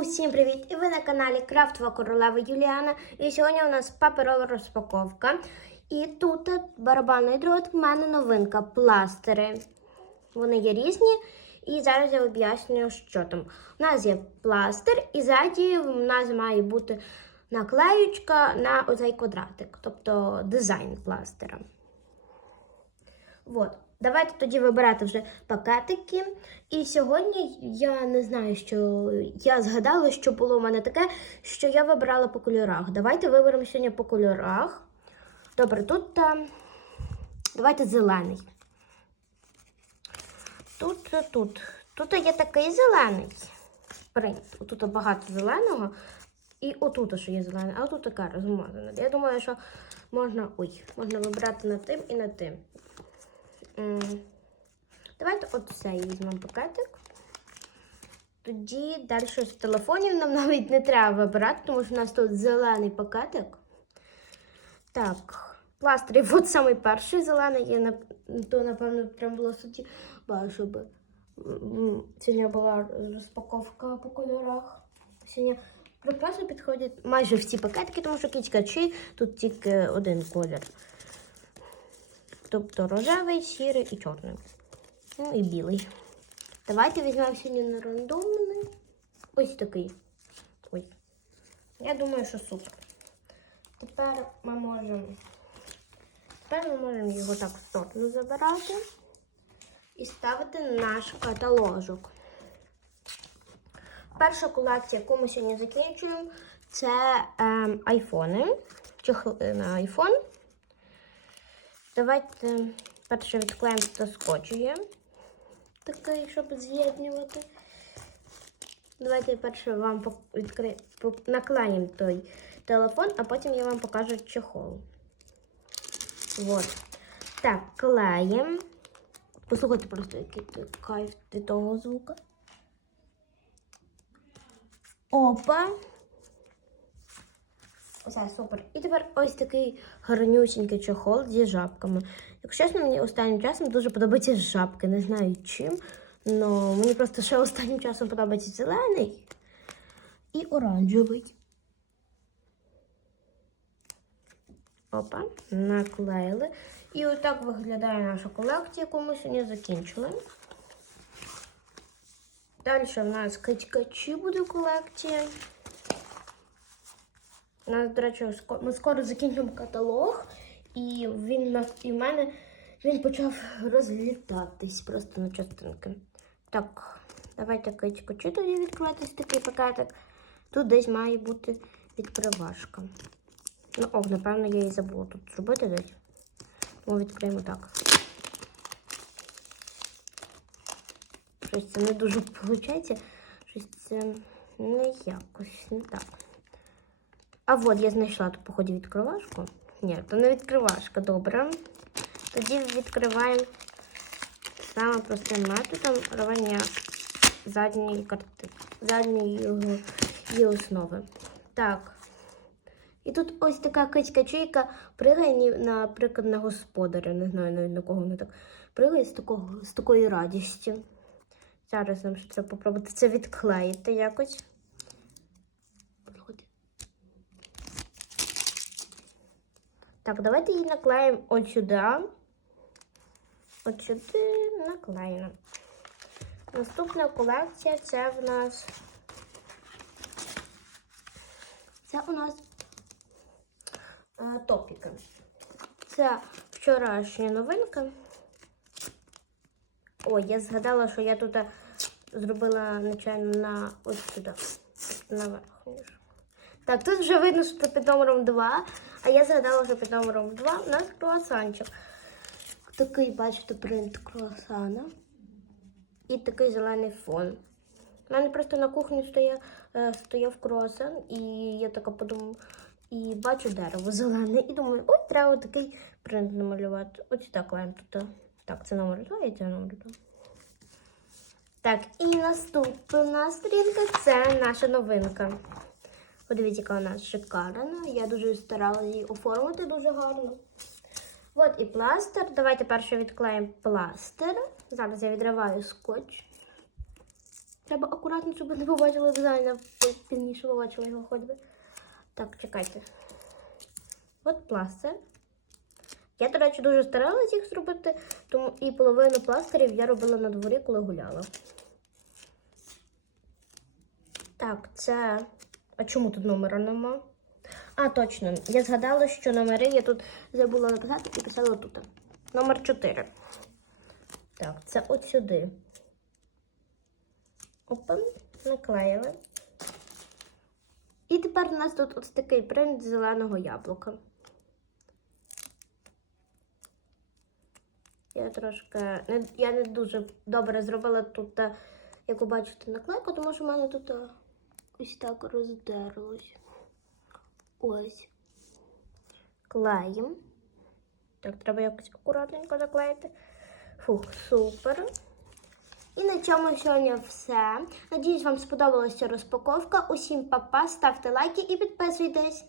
Усім привіт! І ви на каналі Крафтова Королева Юліана. І сьогодні у нас паперова розпаковка. І тут барабанний дрот, в мене новинка пластири. Вони є різні. І зараз я об'ясню, що там. У нас є пластир, і ззаді в нас має бути наклеючка на оцей квадратик, тобто дизайн пластира. От. Давайте тоді вибирати вже пакетики. І сьогодні я не знаю, що я згадала, що було в мене таке, що я вибирала по кольорах. Давайте виберемо сьогодні по кольорах. Добре, тут а, давайте зелений. Тут, тут. Тут є такий зелений. Тут багато зеленого. І отут ще є зелений, а тут така розмазана. Я думаю, що можна. Ой, можна вибрати над тим і над тим. Давайте от цей візьмемо пакетик. Тоді далі з телефонів нам навіть не треба вибирати, тому що у нас тут зелений пакетик. Так, пластирів, от самий перший зелений, нап- то, напевно, прям було суті, щоб м, сьогодні була розпаковка по кольорах. Сьогодні прекрасно підходять майже всі пакетики, тому що кічкачі тут тільки один колір. Тобто рожевий, сірий і чорний. Ну і білий. Давайте візьмемо сьогодні на рандомний. Ось такий. Ой. Я думаю, що супер. Тепер ми можемо. Тепер ми можемо його так в сторону забирати і ставити наш каталожок. Перша колекція, яку ми сьогодні закінчуємо, це ем, айфони. Чохли на айфон. Давайте перше відклеїмо та скотч є. Такий, щоб з'єднувати. Давайте перше вам відкри... наклеїмо той телефон, а потім я вам покажу чехол. Вот. Так, клеїмо. Послухайте просто, який кайф від того звука. Опа. Все, супер. І тепер ось такий гарнюсінький чохол зі жабками. Якщо чесно, мені останнім часом дуже подобаються жабки. Не знаю чим. але мені просто ще останнім часом подобається зелений і оранжевий. Опа, наклеїли. І отак виглядає наша колекція, яку ми сьогодні закінчили. Далі в нас качкачі буде колекція. Нас, до речі, ми скоро закінчимо каталог, і він на- і в мене він почав розлітатись просто на частинки. Так, давайте качкачі тоді відкриватись такий пакетик. Тут десь має бути відкривашка. Ну, о, напевно, я її забула тут зробити десь. Тому відкриємо так. Щось це не дуже виходить. Щось це не якось не так. А от я знайшла тут, поході, відкривашку. Ні, то не відкривашка, добре. Тоді відкриваємо саме простим методом рвання задньої карти, задньої його її основи. Так. І тут ось така кицька-чийка пригає, наприклад, на господаря. Не знаю навіть на кого вона так пригає з, такого, з такої радістю. Зараз нам ще треба попробувати це відклеїти якось. Так, давайте її наклеїмо от сюди. От сюди наклеїмо. Наступна колекція це в нас. Це у нас е, топіки. Це вчорашня новинка. Ой, я згадала, що я тут е, зробила нечайно на ось сюди. Наверх. Так, тут вже видно, що під номером 2, а я згадала, що під номером 2 у нас круасанчик. Такий, бачите, принт круасана. І такий зелений фон. У мене просто на кухні стояв, е, стояв круасан, і я така подумала, і бачу дерево зелене. І думаю, ой, треба такий принт намалювати. Ось так лайм тут. Так, це номер 2 і це номер 2. Так, і наступна сторінка це наша новинка. Подивіться, яка вона шикарна. Я дуже старалася її оформити дуже гарно. От і пластир. Давайте перше відклеїмо пластир. Зараз я відриваю скотч. Треба акуратно, щоб не побачили дизайн, а ви пізніше побачили його хоч би. Так, чекайте. От пластир. Я, до речі, дуже старалась їх зробити, тому і половину пластирів я робила на дворі, коли гуляла. Так, це. А чому тут номера нема? А, точно. Я згадала, що номери я тут забула написати і писала тут. Номер 4. Так, це от сюди. Опа, наклеїли. І тепер у нас тут ось такий принт зеленого яблука. Я трошки я не дуже добре зробила тут, е, як ви бачите, наклейку, тому що в мене тут е, ось так роздерлось. Ось. Клеїм. Так, треба якось акуратненько заклеїти. Фух, супер. І на цьому сьогодні все. Надіюсь, вам сподобалася розпаковка. Усім па-па, ставте лайки і підписуйтесь.